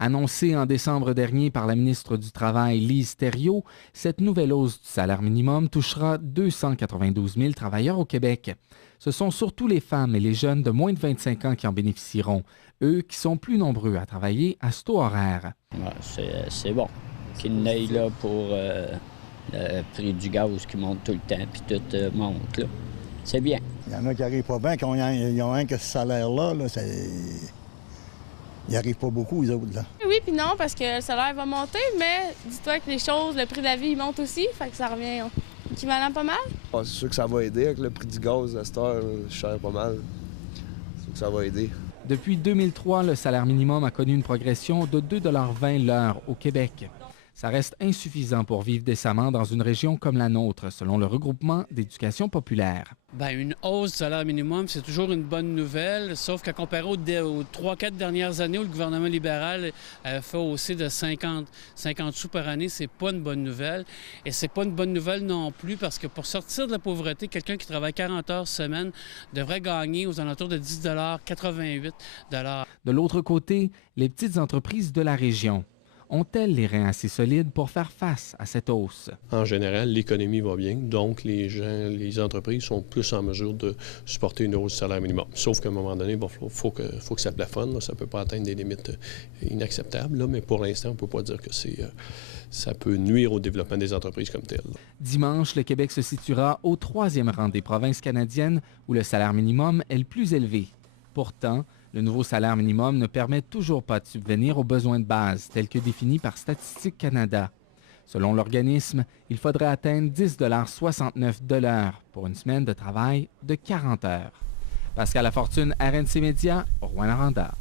Annoncée en décembre dernier par la ministre du Travail, Lise Thériault, cette nouvelle hausse du salaire minimum touchera 292 000 travailleurs au Québec. Ce sont surtout les femmes et les jeunes de moins de 25 ans qui en bénéficieront, eux qui sont plus nombreux à travailler à ce taux horaire. Ouais, c'est bon qu'il n'aille là pour le prix du gaz qui monte tout le temps, puis tout monte. Là. C'est bien. Il y en a qui n'arrivent pas bien, ils ont rien que ce salaire-là. Ils n'arrivent pas beaucoup, les autres. Là. Oui, puis non, parce que le salaire va monter, mais dis-toi que les choses, le prix de la vie, il monte aussi, fait que ça revient équivalent pas mal. Ah, c'est sûr que ça va aider avec le prix du gaz à cette heure, cher pas mal. C'est sûr que ça va aider. Depuis 2003, le salaire minimum a connu une progression de 2,20 $ l'heure au Québec. Ça reste insuffisant pour vivre décemment dans une région comme la nôtre, selon le regroupement d'éducation populaire. Bien, une hausse du salaire minimum, c'est toujours une bonne nouvelle, sauf qu'à comparer aux 3-4 dernières années où le gouvernement libéral a fait hausser de 50 sous par année, c'est pas une bonne nouvelle. Et c'est pas une bonne nouvelle non plus parce que pour sortir de la pauvreté, quelqu'un qui travaille 40 heures semaine devrait gagner aux alentours de 10 $, 88 $. De l'autre côté, les petites entreprises de la région ont-elles les reins assez solides pour faire face à cette hausse? En général, l'économie va bien, donc les entreprises sont plus en mesure de supporter une hausse du salaire minimum. Sauf qu'à un moment donné, il faut que ça plafonne, là. Ça ne peut pas atteindre des limites inacceptables, là, mais pour l'instant, on ne peut pas dire que ça peut nuire au développement des entreprises comme tel. Dimanche, le Québec se situera au 3e rang des provinces canadiennes où le salaire minimum est le plus élevé. Pourtant, le nouveau salaire minimum ne permet toujours pas de subvenir aux besoins de base tels que définis par Statistique Canada. Selon l'organisme, il faudrait atteindre 10,69 $ pour une semaine de travail de 40 heures. Pascal Lafortune, RNC Média, Rouyn-Noranda.